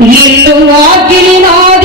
இல்லும் வாக்கினால்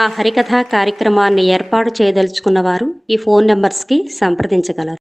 నా హరికథ కార్యక్రమాన్ని ఏర్పాటు చేయదలుచుకున్న వారు ఈ ఫోన్ నెంబర్స్కి సంప్రదించగలరు.